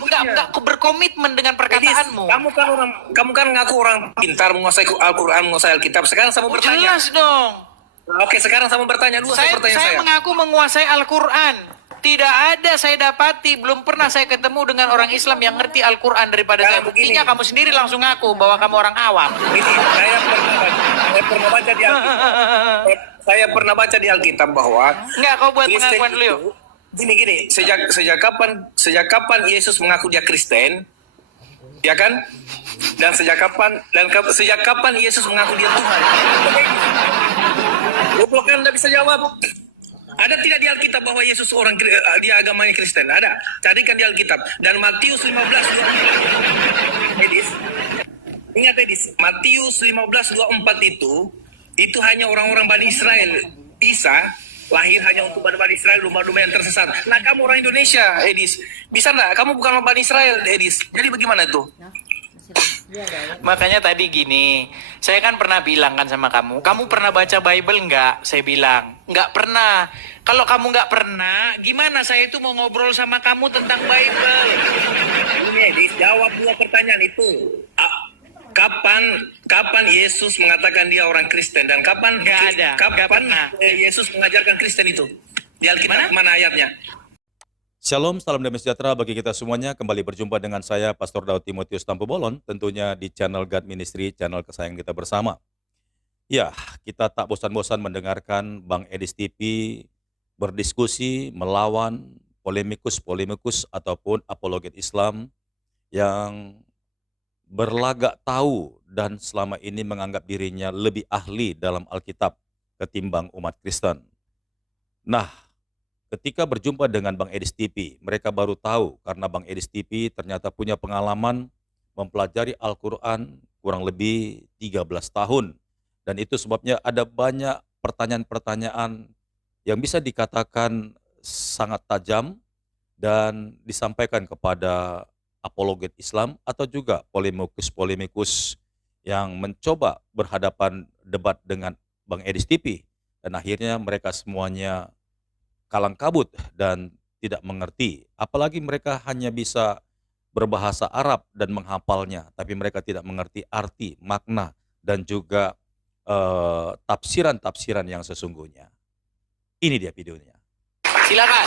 enggak, aku berkomitmen dengan perkataanmu. Kamu kan ngaku orang pintar, menguasai Al-Quran, menguasai Alkitab. Sekarang saya mau bertanya. Jelas dong. Oke, sekarang saya mau bertanya dulu. Saya mengaku menguasai Al-Quran. Tidak ada saya dapati, belum pernah saya ketemu dengan orang Islam yang ngerti Al-Quran daripada saya. Buktinya kamu sendiri langsung ngaku bahwa kamu orang awam. Saya pernah baca di Alkitab bahwa enggak, kau buat pengakuan dulu yuk. Gini, sejak kapan Yesus mengaku dia Kristen, ya kan? Dan sejak kapan Yesus mengaku dia Tuhan? Goblok kan, nggak bisa jawab. Ada tidak di Alkitab bahwa Yesus dia agamanya Kristen? Ada. Carikan di Alkitab. Dan Matius 15:24. Ingat Edis, Matius 15:24 itu hanya orang-orang Bani Israel. Isa lahir hanya untuk Bani Israel, domba-domba yang tersesat. Nah, kamu orang Indonesia, Edis. Bisa nggak? Kamu bukan orang Bani Israel, Edis. Jadi bagaimana itu? Makanya tadi gini, saya kan pernah bilang kan sama kamu pernah baca Bible nggak? Saya bilang, nggak pernah. Kalau kamu nggak pernah, gimana saya itu mau ngobrol sama kamu tentang Bible? Ini jawab dua pertanyaan itu. Kapan Yesus mengatakan dia orang Kristen dan kapan Yesus mengajarkan Kristen itu? Di Alkitab mana ayatnya? Shalom, salam damai sejahtera bagi kita semuanya. Kembali berjumpa dengan saya, Pastor Daud Timotius Tampu Bolon, tentunya di channel God Ministry, channel kesayangan kita bersama. Ya, kita tak bosan-bosan mendengarkan Bang Edis TV berdiskusi melawan polemikus ataupun apologet Islam yang berlagak tahu dan selama ini menganggap dirinya lebih ahli dalam Alkitab ketimbang umat Kristen. Nah, ketika berjumpa dengan Bang Edis TV, mereka baru tahu karena Bang Edis TV ternyata punya pengalaman mempelajari Al-Quran kurang lebih 13 tahun. Dan itu sebabnya ada banyak pertanyaan-pertanyaan yang bisa dikatakan sangat tajam dan disampaikan kepada apologet Islam atau juga polemikus-polemikus yang mencoba berhadapan debat dengan Bang Edis TV. Dan akhirnya mereka semuanya kalang kabut dan tidak mengerti. Apalagi mereka hanya bisa berbahasa Arab dan menghafalnya, tapi mereka tidak mengerti arti, makna, dan juga tafsiran-tafsiran yang sesungguhnya. Ini dia videonya. Silakan.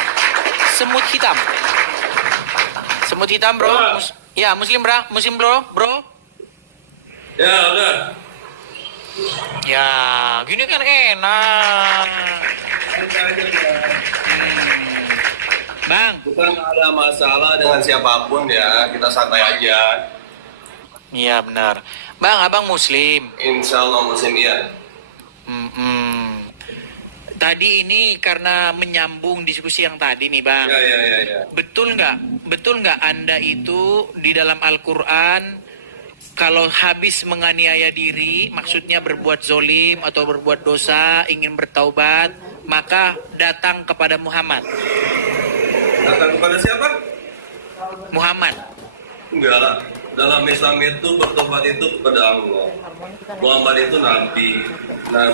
Semut hitam. Semut hitam, bro. Ya, muslim bro. Ya, udah. Ya, gini kan enak. Bang, Bukan ada masalah dengan siapapun ya, kita santai aja. iya benar. Bang, abang muslim. Insya Allah muslim ya. Tadi ini karena menyambung diskusi yang tadi nih bang. Ya. Betul nggak Anda itu di dalam Al-Quran kalau habis menganiaya diri, maksudnya berbuat zolim atau berbuat dosa, ingin bertaubat, maka datang kepada Muhammad. Datang kepada siapa? Muhammad. Enggak lah. Dalam Islam itu bertobat itu kepada Allah. Muhammad itu nabi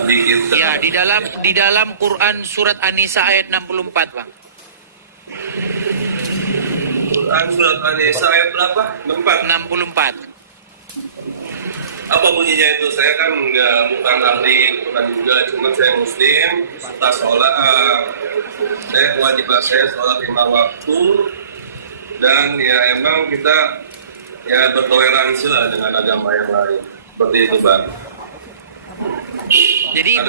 kita. Ya, di dalam Quran surat An-Nisa ayat 64, Bang. Quran surat An-Nisa ayat berapa? 64. Apa bunyinya itu? Saya kan bukan ahli Quran juga, cuma saya muslim, serta sholat. Saya kewajiban saya sholat 5 waktu, dan ya emang kita ya bertoleransi lah dengan agama yang lain. Seperti itu, Bang. Jadi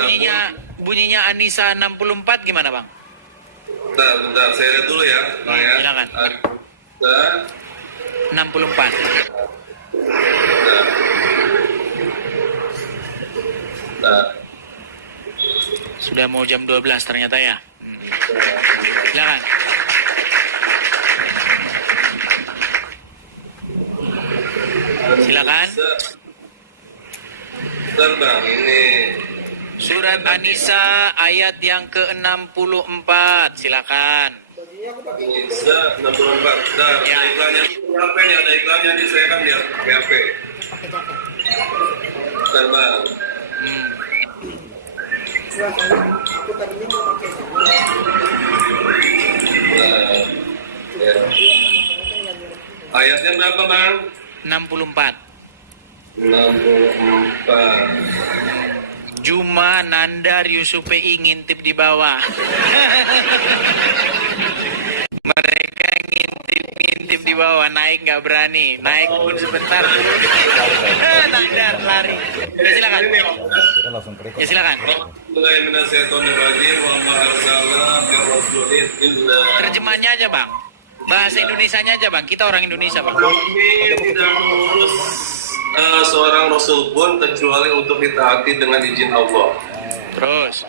bunyinya An-Nisa 64 gimana, Bang? Bentar, saya lihat dulu ya, Bang ya. Silakan. 64. Sudah mau jam 12 ternyata ya. Silakan. Silakan. Bentar, Bang, ini Surat An-Nisa ayat yang ke-64. Silakan. Nisa 64. Bentar, Ya. ada iklannya. Apa nih? Ada iklannya nih, saya kan lihat HP. Bentar, Bang. Ya. Ayatnya berapa, Bang? 64. 64. Juma Nandar Yusupe ngintip di bawah. Mereka ngintip di bawah, naik nggak berani, naik pun sebentar. Nandar lari. Ya, silakan. Ya silakan. Terjemahnya aja bang, bahasa Indonesianya aja bang. Kita orang Indonesia bang. Kami tidak mengurus seorang rasul pun kecuali untuk ditaati dengan izin Allah. Terus.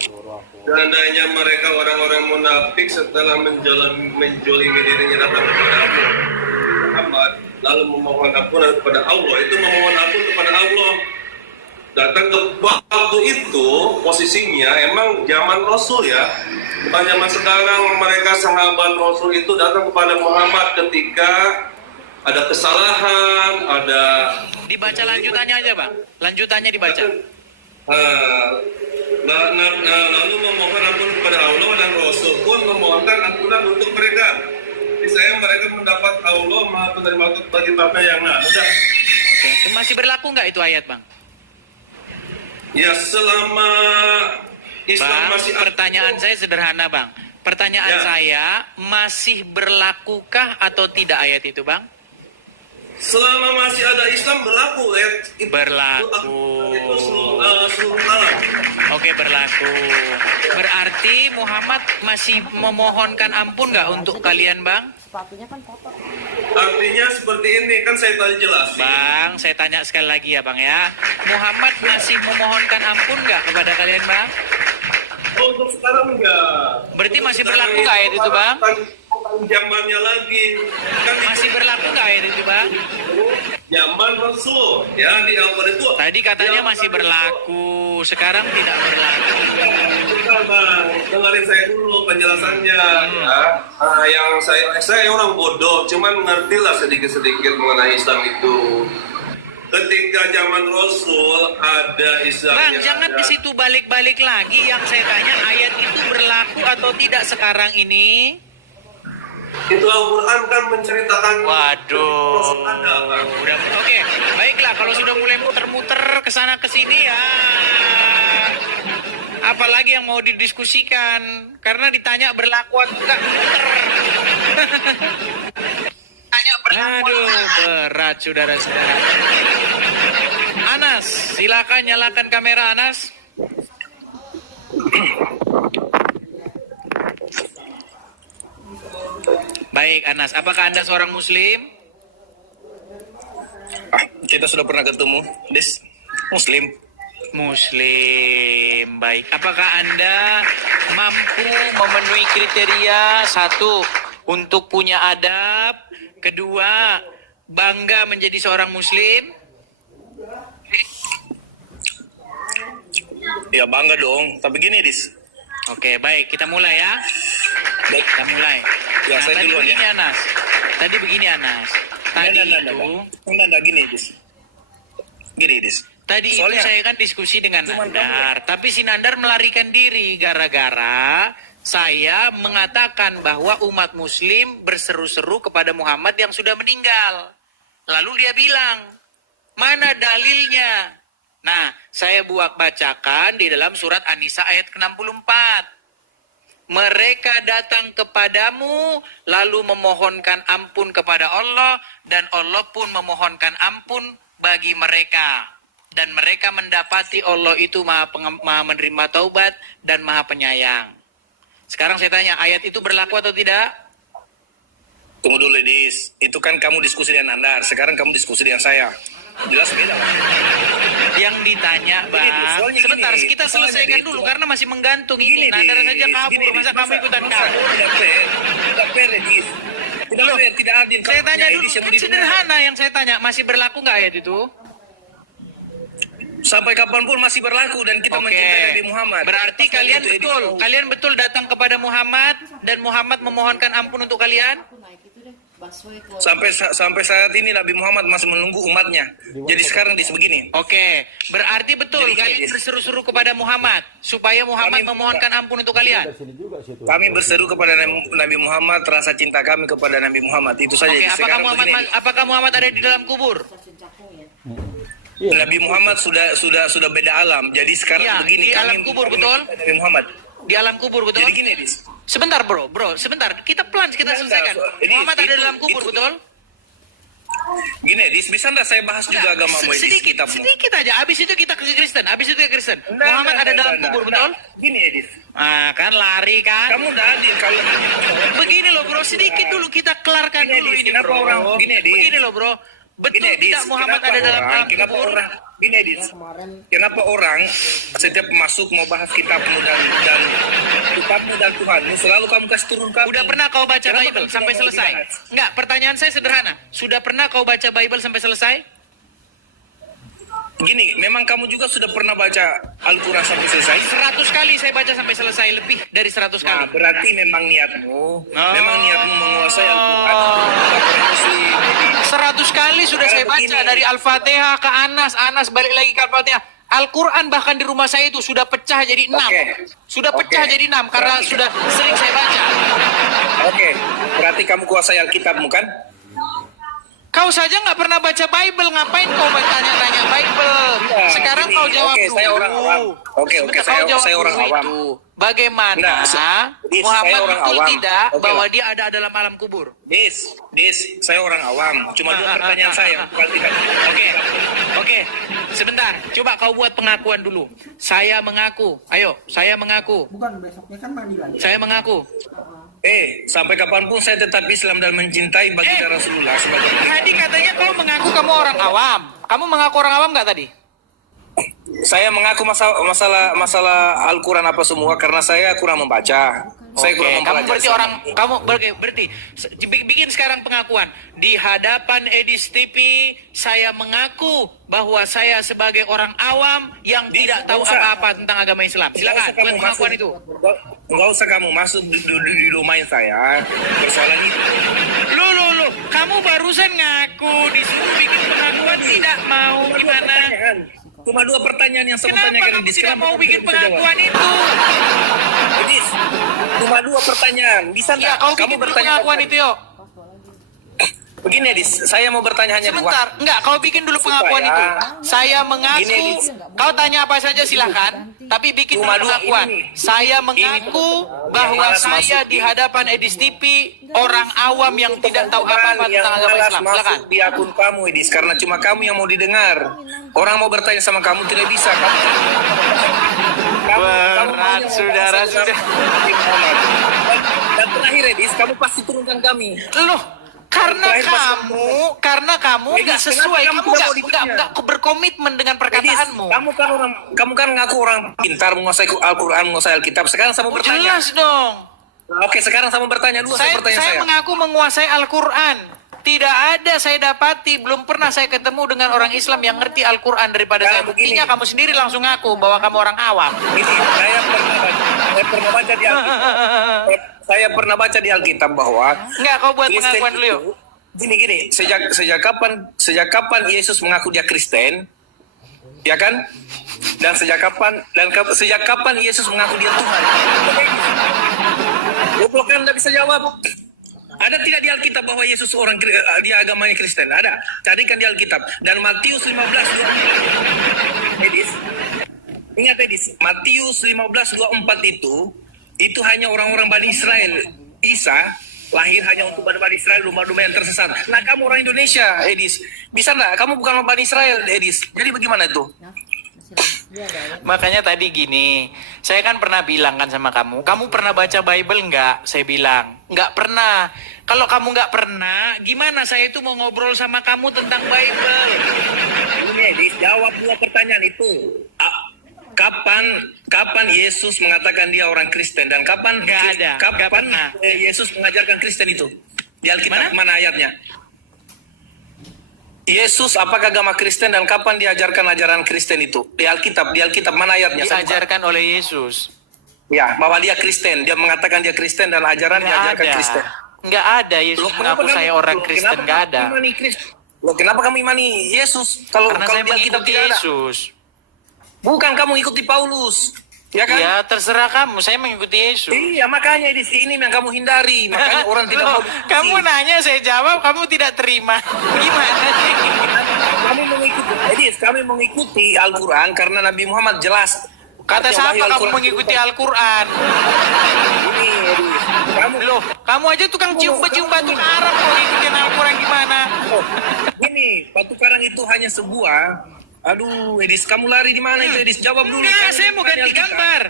Seandainya mereka orang-orang munafik setelah menjolimi dirinya datang kepada Allah Muhammad, lalu memohon ampunan kepada Allah, itu memohon ampun kepada Allah. Datang ke waktu itu posisinya emang zaman Rasul ya, bukan zaman sekarang. Mereka sahabat Rasul itu datang kepada Muhammad ketika ada kesalahan, ada. Dibaca lanjutannya aja bang, lanjutannya dibaca. Lalu memohon ampun kepada Allah dan Rasul pun memohonkan ampunan untuk mereka. Saya mereka mendapat Allah Maha Penerima bagi Bapa yang Maha. Oke. Masih berlaku nggak itu ayat bang? Ya selama Islam Bang, masih pertanyaan saya sederhana bang. Pertanyaan Ya. saya, masih berlakukah atau tidak ayat itu bang? selama masih ada Islam berlaku Berlaku. Itu seluruh alam. Oke, berlaku. Berarti Muhammad masih memohonkan ampun nggak untuk kalian bang? Artinya seperti ini kan saya tadi jelasin. Bang, saya tanya sekali lagi ya bang ya. Muhammad masih memohonkan ampun nggak kepada kalian bang? Oh, untuk sekarang enggak. Berarti Untuk masih sekarang berlaku nggak ayat itu bang? Zamannya lagi. Kan Masih berlaku nggak ayat itu bang? zaman Rasul ya di awal itu. Tadi katanya masih berlaku, sekarang tidak berlaku. Bentar, Bang, dengerin saya dulu penjelasannya ya. Yang saya orang bodoh, cuman ngerti lah sedikit-sedikit mengenai Islam itu. Ketika zaman Rasul ada Islamnya. Bang, jangan ada. ke situ balik-balik lagi. Yang saya tanya ayat itu berlaku atau tidak sekarang ini? Itu Al-Quran kan menceritakan. Waduh. Rasul ada, Bang. Udah, oke, baiklah kalau sudah mulai muter-muter ke sana ke sini ya. Apalagi yang mau didiskusikan? Karena ditanya berlaku atau enggak muter. Aduh, berat saudara-saudara. Anas, silakan nyalakan kamera Anas. Baik Anas, apakah Anda seorang muslim? Kita sudah pernah ketemu, Des. Muslim. Muslim, baik. Apakah Anda mampu memenuhi kriteria satu, untuk punya adab, kedua, bangga menjadi seorang muslim? Ya bangga dong. Tapi gini, Dis. Oke, baik. Kita mulai ya. Baik. Kita mulai. Ya, saya tadi duluan ya. begini Anas. Tadi begini Anas. Tadi Enggak, gini, Dis. Gini, Dis. Tadi Soalnya- itu saya kan diskusi dengan Cuman Nandar, tapi si Nandar melarikan diri gara-gara saya mengatakan bahwa umat muslim berseru-seru kepada Muhammad yang sudah meninggal. Lalu dia bilang, mana dalilnya? Nah, saya bacakan di dalam surat An-Nisa ayat ke-64. Mereka datang kepadamu lalu memohonkan ampun kepada Allah dan Allah pun memohonkan ampun bagi mereka. Dan mereka mendapati Allah itu maha menerima taubat dan maha penyayang. Sekarang saya tanya, ayat itu berlaku atau tidak? Tunggu dulu, Dis. Itu kan kamu diskusi dengan Nandar. Sekarang kamu diskusi dengan saya. Jelas beda, Bang. Yang ditanya, Bang. soalnya Sebentar, gini, kita selesaikan soalnya dulu Dis, karena masih menggantung ini. Nandar Dis. saja kabur, Gini, Dis. masa kamu ikutan kabur? Tidak fair. Tidak fair, Dis. Tidak Loh, fair, tidak adil. Saya Kamu tanya punya dulu, Dis yang kan di- sederhana yang saya tanya, masih berlaku nggak ayat itu? Sampai kapanpun masih berlaku dan kita Oke, mencintai Nabi Muhammad. berarti Pas kalian itu, Edis, betul, kalian betul datang kepada Muhammad dan Muhammad memohonkan ampun untuk kalian? Sampai saat ini Nabi Muhammad masih menunggu umatnya. Jadi sekarang begini. Oke, berarti betul Jadi gini, kalian Dis. berseru-seru kepada Muhammad supaya Muhammad Kami- memohonkan ampun untuk kalian. Kami berseru kepada Nabi Muhammad, rasa cinta kami kepada Nabi Muhammad. Itu saja. Oke, Sekarang begini. apakah Muhammad ada di dalam kubur? Nabi Muhammad sudah beda alam. Jadi sekarang Iya, begini. di alam kubur, betul? Nabi Muhammad. Di alam kubur, betul? Jadi gini, Dis. Sebentar, bro, sebentar. Kita pelan, kita Enggak, selesaikan. ini- Muhammad ada itu- dalam kubur, itu- betul? Gini, Dis, bisa nggak saya bahas juga agamamu, Dis, kitabmu? sedikit aja. Habis itu kita ke Kristen, Enggak, Muhammad enggak, ada dalam enggak, kubur, enggak. betul? Gini ya, Dis. Ah, kan lari kan? Kamu udah adil kalau Begini loh, bro. Sedikit dulu kita kelarkan Gini, dulu Dis, ini, kenapa bro. orang- gini, Dis. Begini loh, bro. Betul Gini, Dis, tidak Muhammad kenapa ada dalam orang- kenapa kubur? orang gini, Dis. Kenapa orang setiap masuk mau bahas kitabmu dan kitabmu dan Tuhanmu selalu kamu kasih turun kami? Udah pernah kau baca Kenapa Bible kamu sampai tidak mau selesai? dibahas? Enggak, pertanyaan saya sederhana. Sudah pernah kau baca Bible sampai selesai? Gini, memang kamu juga sudah pernah baca Al-Quran sampai selesai? 100 kali saya baca sampai selesai, lebih dari 100 Nah, kali. berarti memang niatmu menguasai Al-Quran. Muslim. 100 kali sudah saya Karena baca begini. dari Al-Fatihah ke Anas balik lagi ke Al-Fatihah. Al-Quran bahkan di rumah saya itu sudah pecah jadi 6. Oke. Sudah pecah Oke. jadi 6 karena Berarti- sudah sering saya baca. Oke, berarti kamu kuasai Alkitabmu kan? Kau saja nggak pernah baca Bible, ngapain kau tanya-tanya Bible? Iya, Sekarang gini, kau jawab oke, dulu. saya orang awam. Oke, Sebentar, saya- kau jawab saya orang dulu awam. itu. Bagaimana Nah, Dis, Muhammad saya orang betul awam. tidak Oke bahwa lah. dia ada dalam alam kubur? Dis, saya orang awam. Cuma dua pertanyaan saya, bukan tidak. Oke, sebentar. Coba kau buat pengakuan dulu. Saya mengaku. Ayo, saya mengaku. Bukan besoknya kan mandi lagi. Saya mengaku. Sampai kapanpun saya tetap Islam dan mencintai baginda Rasulullah sebagai Tadi katanya kau mengaku kamu orang awam. Kamu mengaku orang awam nggak tadi? saya mengaku masalah Al-Quran apa semua karena saya kurang membaca. Saya Oke, kurang kamu mempelajari. berarti bikin sekarang pengakuan di hadapan Edis TV. Saya mengaku bahwa saya sebagai orang awam yang tidak tahu usah. apa-apa tentang agama Islam. Silakan buat pengakuan itu. Enggak usah kamu masuk di domain saya. Persoalan itu. Loh, kamu barusan ngaku disuruh bikin pengakuan tidak mau gimana? Cuma dua pertanyaan yang saya mau Kenapa tanyakan, kamu Dis. tidak Kenapa mau kamu bikin tidak bisa jawab? pengakuan itu? Dis, cuma dua pertanyaan. Bisa Ya, nggak? kau bikin dulu pengakuan itu yuk. Begini, Dis. Saya mau bertanya hanya dua. Sebentar, enggak, kau bikin dulu pengakuan Supaya- itu. Saya Gini, mengaku, Dis. kau tanya apa saja silahkan, tapi bikin Cuma dulu dua pengakuan. ini. Saya mengaku bahwa malas saya masuk di di- hadapan Edis TV, orang awam yang tidak tahu apa-apa yang tentang agama malas Islam. masuk Silakan. di akun kamu, Dis, karena cuma kamu yang mau didengar. Orang mau bertanya sama kamu tidak bisa. Kamu Berat, maunya mau saudara, bahas sudah. Nabi Muhammad. Dan terakhir, Dis, kamu pasti turunkan kami. Loh, karena Terakhir, pas kamu Edis, nggak sesuai, kenapa kamu kamu tidak mau ditanya? nggak berkomitmen dengan Edis, perkataanmu. kamu kan ngaku orang pintar menguasai Al-Quran, menguasai Alkitab. Sekarang saya mau bertanya. Jelas dong. Oke, sekarang saya mau bertanya dulu. Saya Pertanyaan saya. mengaku menguasai Al-Quran. Tidak ada saya dapati, belum pernah saya ketemu dengan orang Islam yang ngerti Al-Quran daripada Nah, saya. begini. Buktinya kamu sendiri langsung ngaku bahwa kamu orang awam. Ini saya pernah baca di Alkitab. Saya pernah baca di Alkitab bahwa Enggak, kau buat Kristen pengakuan dulu yuk. itu- Gini, sejak kapan Yesus mengaku dia Kristen, ya kan? Dan sejak kapan Yesus mengaku dia Tuhan? Goblok kan nggak bisa jawab. Ada tidak di Alkitab bahwa Yesus dia agamanya Kristen? Ada. Carikan di Alkitab. Dan Matius 15:24. Edis, ingat Edis, Matius 15:24 itu hanya orang-orang Bani Israel. Isa lahir hanya untuk Bani Israel, domba-domba yang tersesat. Nah, kamu orang Indonesia, Edis. Bisa nggak? Kamu bukan orang Bani Israel, Edis. Jadi bagaimana itu? Makanya tadi gini, saya kan pernah bilang kan sama kamu pernah baca Bible nggak? Saya bilang, nggak pernah. Kalau kamu nggak pernah, gimana saya itu mau ngobrol sama kamu tentang Bible? Ini Edis, jawab dua pertanyaan itu. Kapan Yesus mengatakan dia orang Kristen dan kapan Nggak ada, nggak kapan pernah. Yesus mengajarkan Kristen itu? Di Alkitab mana ayatnya? Yesus apakah agama Kristen dan kapan diajarkan ajaran Kristen itu? Di Alkitab mana ayatnya? Saya buka. Diajarkan oleh Yesus. Ya, bahwa dia Kristen. Dia mengatakan dia Kristen dan ajaran Nggak diajarkan ada. Kristen. Nggak ada Yesus mengaku saya orang Kristen, nggak ada. Kenapa kamu imani Yesus kalau Karena kalau saya di Alkitab mengikuti tidak ada? Yesus. Bukan, kamu ikuti Paulus, ya kan? Ya terserah kamu, saya mengikuti Yesus. Iya, makanya di sini yang kamu hindari, makanya orang tidak Loh, mau. kamu nanya saya jawab, kamu tidak terima. Gimana sih? Kami mengikuti Al-Quran karena Nabi Muhammad jelas. Kata Artinya siapa wahyu kamu Al-Quran mengikuti itu- Al-Quran? Ini, Edis. Loh, kamu aja tukang cium batu ke Arab kok ikutin Al-Quran gimana? Gini, batu karang itu hanya sebuah. Aduh, Edis, kamu lari di mana itu, Edis? Jawab dulu. Enggak, Kamu saya mau bukan ganti Alkitab. gambar.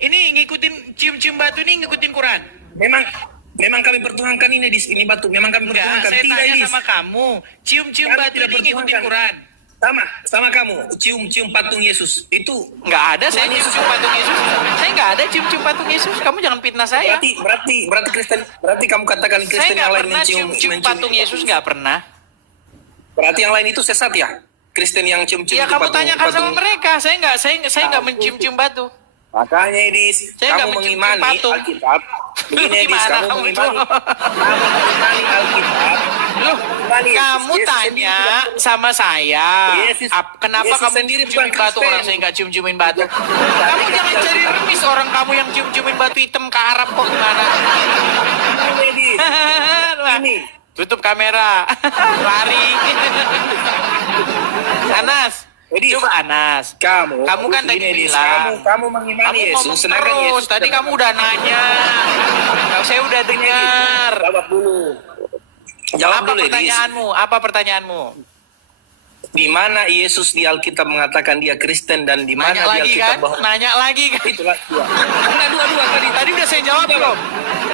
Ini ngikutin cium-cium batu ini ngikutin Quran. Memang kami pertuhankan ini, Edis. Ini batu. Memang kami Enggak, pertuhankan. saya Tidak, tanya Edis. sama kamu. Cium-cium Kami batu tidak ini ngikutin pertuhankan. Quran. Sama kamu. Cium-cium patung Yesus. Itu Enggak ada saya cium-cium patung Yesus. Saya enggak ada cium-cium patung Yesus. Kamu jangan fitnah saya. berarti Kristen. Berarti kamu katakan Saya Kristen enggak yang lain pernah cium-cium patung Yesus, enggak pernah. Berarti yang lain itu sesat ya? Kristen yang cium-cium Ya itu kamu patung- tanyakan sama patung- mereka. Saya enggak mencium-cium batu. Makanya, Edis, Saya nggak kamu mencium-cium mengimani patung. Alkitab. Begini, Edis, Gimana kamu kamu itu? mengimani Alkitab. Loh, Mengimani Yesus. kamu Yesus tanya sendiri tidak- sama saya, Yesus- kenapa Yesus kamu sendiri cium-ciumin bukan batu, Kristen. orang saya nggak cium-ciumin batu. Kamu jangan cari remis orang kamu yang cium-ciumin batu hitam ke Arab kok gimana? Begini, Edis. Wah, Ini. tutup kamera, lari. Anas, Edis. coba Anas. Kamu kan tadi begini, Edis, bilang. kamu mengimani Kamu Yesus. ngomong Sedangkan terus, Yesus tadi tidak- kamu udah nanya. Saya udah dengar. Jawab dulu. Jawab Apa dulu, Edis. pertanyaanmu? Apa pertanyaanmu? Di mana Yesus di Alkitab mengatakan dia Kristen dan di mana Nanya di lagi Alkitab kan? bahwa Nanya lagi kan? itulah dua. Enggak, dua tadi. Tadi udah saya jawab belum?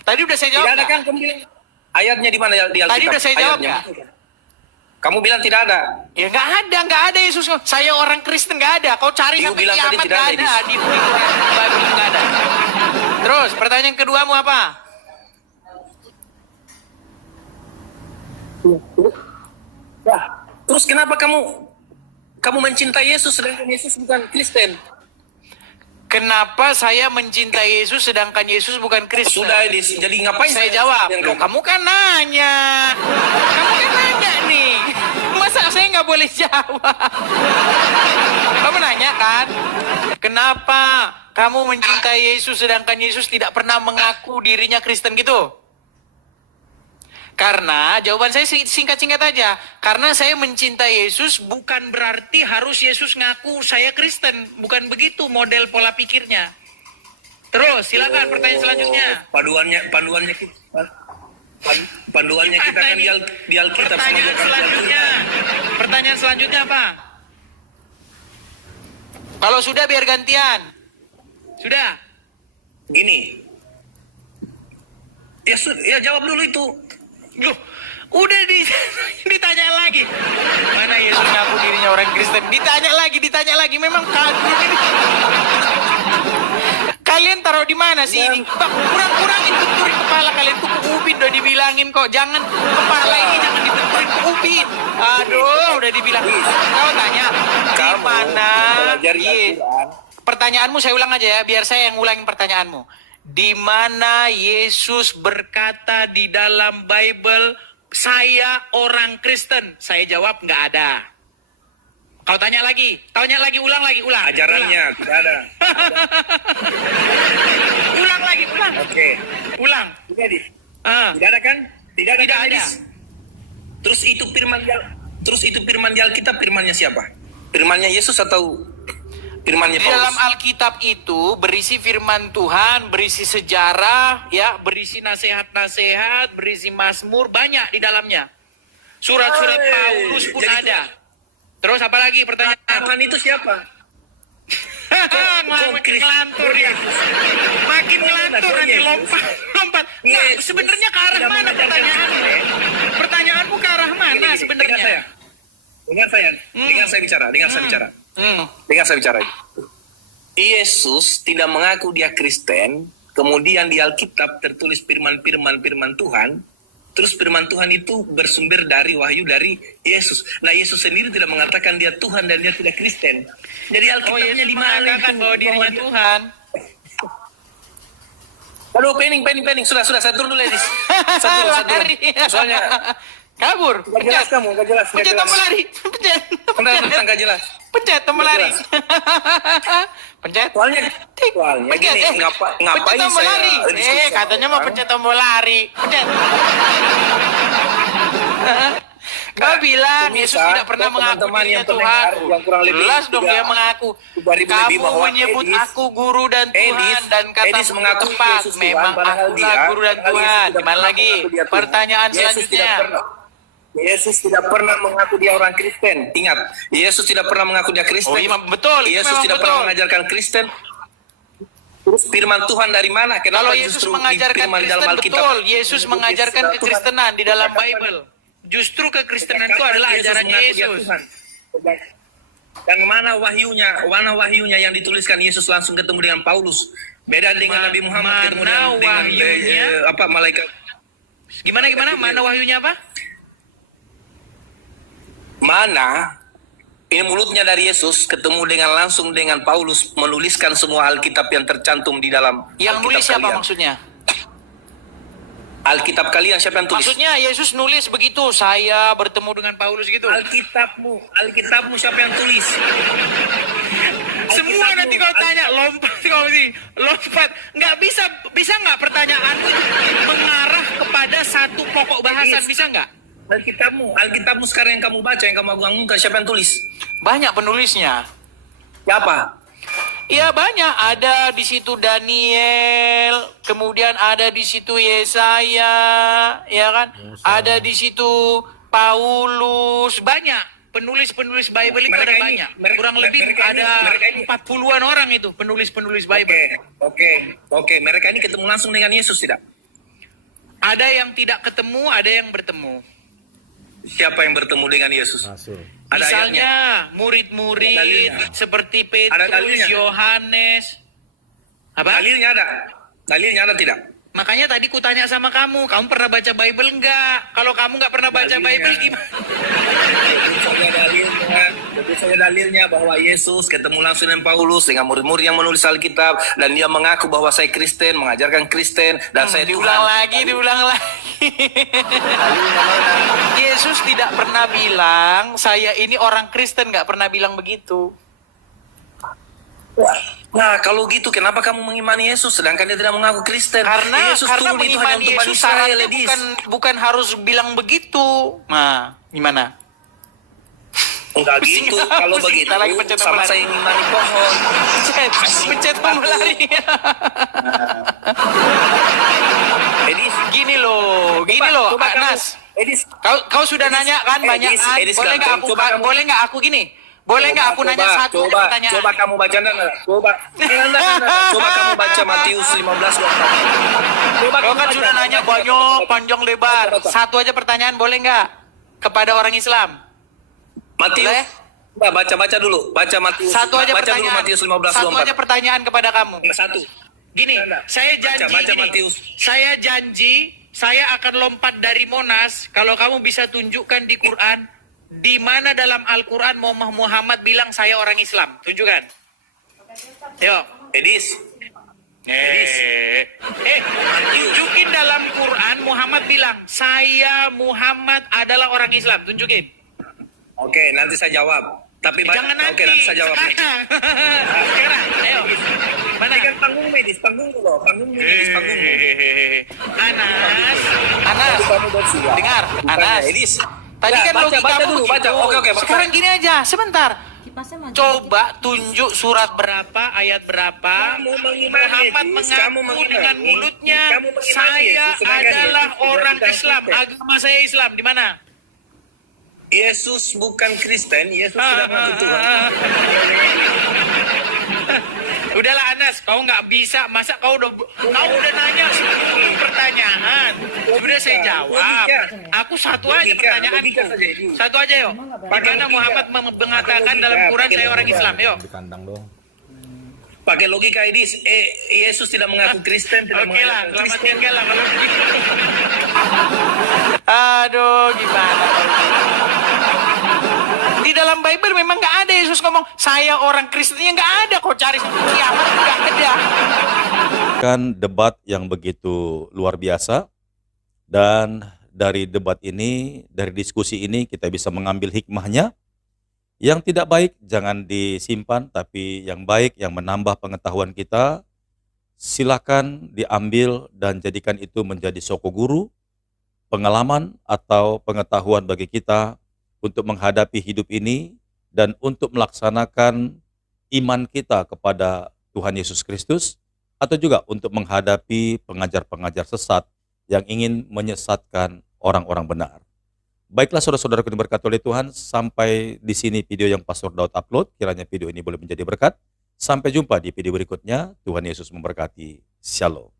Tadi udah saya jawab Tidak ada nggak? kan kamu bilang ayatnya di mana di Alkitab? Tadi udah saya jawab Ayatnya. nggak? Kamu bilang tidak ada. Ya nggak ada Yesus. Saya orang Kristen nggak ada. Kau cari Ibu sampai bilang tadi kiamat tidak nggak ada, ada. Di Bible nggak ada. Terus pertanyaan keduamu apa? Ya. Terus kenapa kamu mencintai Yesus sedangkan Yesus bukan Kristen? Kenapa saya mencintai Yesus sedangkan Yesus bukan Kristen? Sudah, Edis. Jadi ngapain Saya jawab. yang Loh, kamu kan nanya. Kamu kan nanya nih. Masa saya nggak boleh jawab? Kamu nanya kan? Kenapa kamu mencintai Yesus sedangkan Yesus tidak pernah mengaku dirinya Kristen gitu? Karena jawaban saya singkat-singkat aja. Karena saya mencintai Yesus bukan berarti harus Yesus ngaku saya Kristen. Bukan begitu model pola pikirnya. Terus silakan pertanyaan selanjutnya. Panduannya kita kan di Alkitab. Pertanyaan selanjutnya apa? Kalau sudah biar gantian. Sudah. Gini. Ya jawab dulu itu. Loh, udah ditanya lagi. Mana Yesus ngaku dirinya orang Kristen? Ditanya lagi. Memang kagum ini. Kalian taruh di mana sih ini? Bang, kurang-kurangin benturin kepala kalian tuh ke ubin udah dibilangin kok. Jangan kepala ini jangan dibenturin ke ubin. Aduh, udah dibilang. Kau tanya, di mana? Pertanyaanmu saya ulang aja ya, biar saya yang ulangin pertanyaanmu. Di mana Yesus berkata di dalam Bible, saya orang Kristen? Saya jawab nggak ada. Kau tanya lagi, ulang. Ajarannya tidak ada. Ulang lagi. Oke. Ulang. Jadi, Ah. tidak ada kan? Tidak ada. Tidak kan, ada. Edis? Terus itu firman di Alkitab, firmannya siapa? Firmannya Yesus atau firmannya Di Paulus? dalam Alkitab itu berisi firman Tuhan, berisi sejarah, ya, berisi nasihat-nasihat, berisi mazmur, banyak di dalamnya. Surat-surat Paulus pun jadi ada. Terus apa lagi pertanyaan? Tuhan itu siapa? Makin ngelantur dia. Makin ngelantur nanti lompat. Nggak, sebenarnya ke arah mana pertanyaanmu? Pertanyaanmu ke arah mana sebenarnya? Dengar saya bicara. Dengar saya bicara. Yesus tidak mengaku dia Kristen, kemudian di Alkitab tertulis firman Tuhan, terus firman Tuhan itu bersumber dari wahyu dari Yesus. Nah, Yesus sendiri tidak mengatakan dia Tuhan dan dia tidak Kristen. Jadi Alkitabnya Yesus di mana mengatakan itu? bahwa dirinya Tuhan. Aduh, pening. Sudah, saya turun dulu, Edis. Saya turun. Lari. Soalnya Kabur. nggak jelas kamu, nggak jelas. Pencet tombol lari. Pencet. Tentang nggak jelas. Pencet tombol lari. Pencet. Soalnya Pencet. gini, ngapain Pencet tombol saya lari. diskusi Katanya mau sekarang? pencet tombol lari. Pencet. Kau bilang pemirsa, Yesus tidak pernah buat mengaku teman-teman dirinya yang Tuhan. pendengar, yang kurang lebih Jelas dong tiga- dia mengaku. 3.000 Kamu lebih bahwa menyebut Edis- aku guru dan Tuhan dan kata Edis mengaku tepat. Yesus Tuhan, Memang padahal akulah dia- guru dan padahal Yesus Tuhan. tidak Gimana pernah lagi? mengaku dia Tuhan. Pertanyaan Yesus selanjutnya. Yesus tidak pernah mengaku dia orang Kristen. Ingat, Yesus tidak pernah mengaku dia Kristen. Oh iya, betul. Itu Yesus memang tidak betul. pernah mengajarkan Kristen. Terus firman Tuhan dari mana? Kenapa Kalau Yesus justru mengajarkan firman di dalam Kristen, Alkitab? betul. Yesus mengajarkan Tuhan. kekristenan di dalam Kapan- Bible. Justru kekristenan kapan itu adalah Yesus ajaran mengaku dia Yesus. Tuhan? Dan mana wahyunya yang dituliskan Yesus langsung ketemu dengan Paulus. Beda dengan Nabi Muhammad ketemu mana dengan wahyunya? malaikat. Gimana? Mana wahyunya apa? Mana ini mulutnya dari Yesus ketemu langsung dengan Paulus menuliskan semua Alkitab yang tercantum di dalam Yang Alkitab nulis siapa kalian. maksudnya? Alkitab kalian siapa yang tulis? Maksudnya Yesus nulis begitu, saya bertemu dengan Paulus gitu. Alkitabmu siapa yang tulis? Semua nanti kau tanya, lompat. Nggak bisa nggak pertanyaan mengarah kepada satu pokok bahasan, bisa nggak? Alkitabmu sekarang yang kamu baca, yang kamu agungkan, siapa yang tulis? Banyak penulisnya. Siapa? Iya banyak, ada di situ Daniel, kemudian ada di situ Yesaya, ya kan? Ada di situ Paulus, banyak penulis-penulis Bible itu ada banyak. Kurang lebih ada 40-an orang itu penulis-penulis Bible. Oke. Mereka ini ketemu langsung dengan Yesus tidak? Ada yang tidak ketemu, ada yang bertemu. Siapa yang bertemu dengan Yesus? Ada Misalnya ayatnya? murid-murid Ada dalilnya? seperti Ada Petrus, dalilnya? Yohanes. Apa? Dalilnya ada? Dalilnya ada tidak? Makanya tadi ku tanya sama kamu pernah baca Bible enggak? Kalau kamu nggak pernah baca Dalilnya. Bible gimana? Tentu saja dalilnya bahwa Yesus ketemu langsung dengan Paulus dengan murid-murid yang menulis Alkitab dan dia mengaku bahwa saya Kristen, mengajarkan Kristen dan saya diulang Tuhan. lagi. Yesus tidak pernah bilang saya ini orang Kristen, nggak pernah bilang begitu. Nah, kalau gitu kenapa kamu mengimani Yesus sedangkan dia tidak mengaku Kristen? Karena Yesus karena turun itu hanya mengimani untuk Bani Yesus Israel, syaratnya ladies. bukan harus bilang begitu. Nah, gimana? Enggak Pusing gitu. lah, Kalau pusing. begitu Kita lagi pencet sama tombol saya lari. mengimani pohon. Pencet tombol lari. Edis, Gini loh, coba kamu- Anas. Edis, Kau sudah Edis, nanya kan Edis, banyak kan? Edis, Boleh nggak aku coba kamu- boleh nggak aku gini? Boleh nggak aku nanya satu aja pertanyaan? Coba kamu baca enggak? Coba kamu baca Matius 15 Coba Kau kamu kan baca. sudah nanya banyak, panjang lebar. Satu aja pertanyaan boleh nggak? Kepada orang Islam. Matius. Boleh? Coba baca dulu. Baca Matius. Satu aja baca dulu pertanyaan. Matius 15 Satu aja pertanyaan kepada kamu. Satu. Gini, saya janji Baca gini. Matius. Saya janji saya akan lompat dari Monas kalau kamu bisa tunjukkan di Quran di mana dalam Al-Quran Muhammad bilang saya orang Islam. Tunjukkan. Yuk. Edis. Tunjukin dalam Quran Muhammad bilang saya Muhammad adalah orang Islam. Tunjukin. Oke, nanti saya jawab. Tapi Jangan Oke, nanti. nanti saya jawab. Sekarang. Sekarang. Ayo. Mana? Kan panggung medis, panggung dulu. Panggung medis, panggung. Anas. Kamu bersiap. Dengar, Bukannya, Anas. Edis. Tadi Ya, kan baca logikamu dulu, begitu. baca. Oke, baca. Sekarang gini aja, sebentar. Kipasnya maju. Coba tunjuk surat berapa, ayat berapa. Kamu mengimani Muhammad Yesus, kamu mengaku mengimani. dengan mulutnya, Kamu mengimani saya Yesus, sedangkan adalah Yesus orang bukan Islam. Kristen. Agama saya Islam. Di mana? Yesus bukan Kristen, Yesus tidak mengaku Tuhan. Udahlah Anas, kau nggak bisa. Masa kau udah nanya 10 pertanyaan. Sudah saya jawab. Aku satu aja Logika pertanyaanku. saja, Edu. Satu aja yuk. Bagaimana Muhammad mengatakan dalam Quran saya orang Islam? Yuk. Di kandang dong. Pakai logika Edis, Yesus tidak mengaku Kristen, tidak Oke lah, mengaku selamat Kristen. tinggal lah kalau begitu. Aduh, gimana? Di dalam Bible memang nggak ada Yesus Yesus ngomong, saya orang Kristen. Ya nggak ada, kok cari sampai kiamat, nggak ada. Kan debat yang begitu luar biasa, dan dari debat ini, dari diskusi ini kita bisa mengambil hikmahnya. Yang tidak baik jangan disimpan, tapi yang baik yang menambah pengetahuan kita, silakan diambil dan jadikan itu menjadi soko guru, pengalaman atau pengetahuan bagi kita untuk menghadapi hidup ini dan untuk melaksanakan iman kita kepada Tuhan Yesus Kristus, atau juga untuk menghadapi pengajar-pengajar sesat yang ingin menyesatkan orang-orang benar. Baiklah saudara-saudaraku yang diberkati oleh Tuhan, sampai di sini video yang Pastor Daud upload. Kiranya video ini boleh menjadi berkat. Sampai jumpa di video berikutnya. Tuhan Yesus memberkati. Shalom.